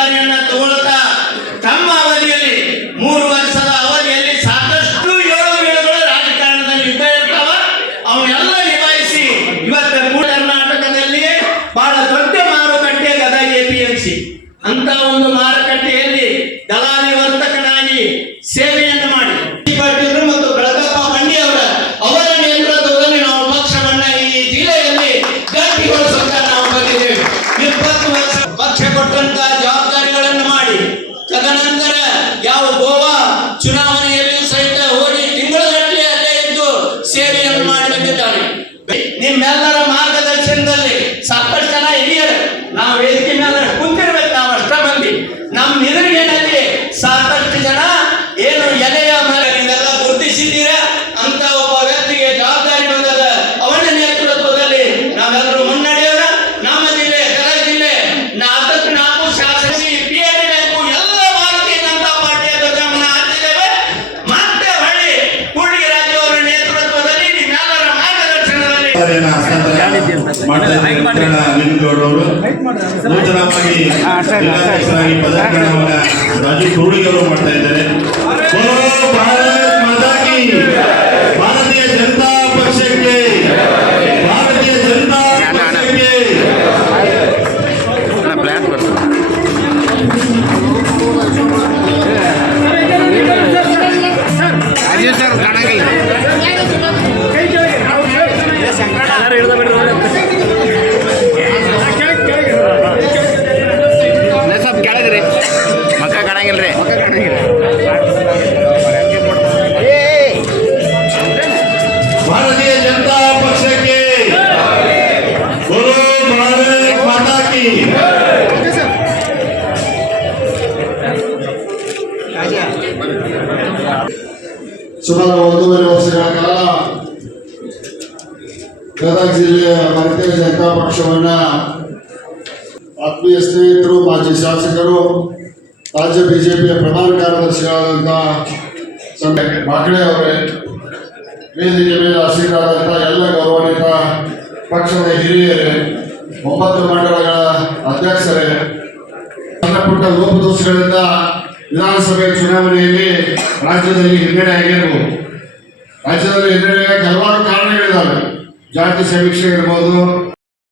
ಜವಾಬ್ದಾರಿಯನ್ನ ತಗೊಳ್ತಾ ತಮ್ಮ ಅವಧಿಯಲ್ಲಿ 3 ವರ್ಷದ ಅವಧಿಯಲ್ಲಿ ಸಾಕಷ್ಟು ಏಳುಬೀಳುಗಳು ರಾಜಕಾರಣದಲ್ಲಿ ಇದ್ದೇ ಇರ್ತಾವ. ಅವನ್ನೆಲ್ಲ ನಿಭಾಯಿಸಿ ಇವತ್ತು ಕರ್ನಾಟಕದಲ್ಲಿಯೇ ಬಹಳ ದೊಡ್ಡ ಮಾರುಕಟ್ಟೆ ಗದಗ APMC ಅಂತ ಒಂದು ಮಾರುಕಟ್ಟೆಯಲ್ಲಿ ದಲಾಲಿ ವರ್ತಕನಾಗಿ ಸೇವೆಯನ್ನು ಮಾಡಿ ಪಾಟೀಲರು ಮತ್ತು ಬೆಳಗಪ್ಪ ಬಂಡಿ ಅವರ ನೇತೃತ್ವದಲ್ಲಿ ನಾವು ಪಕ್ಷವನ್ನ ಈ ಜಿಲ್ಲೆಯಲ್ಲಿ ಗಟ್ಟಿಗೊಳಿಸುತ್ತ ನಾವು ಬಂದಿದ್ದೇವೆ. 20 ವರ್ಷ ಪಕ್ಷ ಕೊಟ್ಟಂತ ಜವಾಬ್ದಾರಿಗಳನ್ನು ಮಾಡಿ ತದನಂತರ ಯಾವ ಗೋವಾ ಚುನಾವಣೆಯಲ್ಲಿ ಸಹಿತ ಹೋಗಿ ತಿಂಗಳಗಟ್ಟಲೆ ಅಲ್ಲೇ ಇದ್ದು ಸೇವೆಯನ್ನು ಮಾಡಿ ಬಂದಿದ್ದಾರೆ. ನಿಮ್ಮೆಲ್ಲರ ಮಾರ್ಗದರ್ಶನದಲ್ಲಿ ಸಾಕಷ್ಟು ಜನ ಹಿರಿಯರು ನಾವು ವೇದಿಕೆ ಮೇಲೆ ಕುಂತಿರ್ಬೇಕು. ನಾವು ಅಷ್ಟ ಮಂದಿ ನಮ್ಮ ನಿಧುವಿನಲ್ಲಿ ಸಾಕಷ್ಟು ಜನ ಏನು ಎಲೆಯ ಮೇಲೆ ನೀವೆಲ್ಲ ಗುರುತಿಸಿದ್ದೀರಾ ಅಂತ ಒಬ್ಬ ವ್ಯಕ್ತಿಗೆ ಜವಾಬ್ದಾರಿ ಬಂದದ. ಅವನ ನೇತೃತ್ವದಲ್ಲಿ ನಾವೆಲ್ಲರೂ ಮುನ್ನಡೆಯೋಣ. ನಮ್ಮ ಜಿಲ್ಲೆ ಗದಗ ಜಿಲ್ಲೆ 4 ಶಾಸಕಿ PRD ಬ್ಯಾಂಕು ಎಲ್ಲ ಭಾರತೀಯ ಜನತಾ ಪಾರ್ಟಿಯ ಗಮನ ಹರಿಸಿದ್ದೇವೆ. ಮತ್ತೆ ಹೊಳ್ಳಿ ಕೂಡ್ಲಿಗಿ ರಾಜು ಅವರ ನೇತೃತ್ವದಲ್ಲಿ ನಿಮ್ಮೆಲ್ಲರ ಮಾರ್ಗದರ್ಶನದಲ್ಲಿ ನೂತನವಾಗಿ ಜಿಲ್ಲಾಧ್ಯಕ್ಷರಾಗಿ ಪದಗ್ರಹಣವನ್ನು ರಾಜು ಕೂಡ್ಲಿಗಿ ಅವರು ಮಾಡ್ತಾ ಇದ್ದಾರೆ. ಭಾರತೀಯ ಜನತಾ ಪಕ್ಷಕ್ಕೆ ಭಾರತೀಯ ಜನತಾ ಪಕ್ಷಕ್ಕೆ ಕೆಳಗ್ರಿ ಮಕ್ಕ ಕಾಣಂಗಿಲ್ರಿ. ಭಾರತೀಯ ಜನತಾ ಪಕ್ಷಕ್ಕೆ ಭಾರತ್ ಮಾತಾ ಕಿ. ಸುಮಾರು 1.5 ವರ್ಷಗಳ ಕಾಲ ಗದಗ ಜಿಲ್ಲೆಯ ಭಾರತೀಯ ಜನತಾ ಪಕ್ಷವನ್ನ ಆತ್ಮೀಯ ಸ್ನೇಹಿತರು, ಮಾಜಿ ಶಾಸಕರು, ರಾಜ್ಯ ಬಿಜೆಪಿಯ ಪ್ರಧಾನ ಕಾರ್ಯದರ್ಶಿಗಳಾದಂಥ ಬಾಕಳೆ ಅವರೇ, ವೇದಿಕೆ ಮೇಲೆ ಆಸೀನರಾದಂಥ ಎಲ್ಲ ಗೌರವಾನ್ವಿತ ಪಕ್ಷದ ಹಿರಿಯರೇ, 9 ಮಂಡಲಗಳ ಅಧ್ಯಕ್ಷರೇ, ಸಣ್ಣ ಪುಟ್ಟ ಲೋಪದೋಷಗಳಿಂದ ವಿಧಾನಸಭೆ ಚುನಾವಣೆಯಲ್ಲಿ ರಾಜ್ಯದಲ್ಲಿ ಹಿನ್ನಡೆ ಆಗಿರಬಹುದು. ರಾಜ್ಯದಲ್ಲಿ ಹಿನ್ನಡೆಗೆ ಹಲವಾರು ಕಾರಣಗಳಿದ್ದಾವೆ. ಜಾತಿ ಸಮೀಕ್ಷೆ ಇರ್ಬೋದು,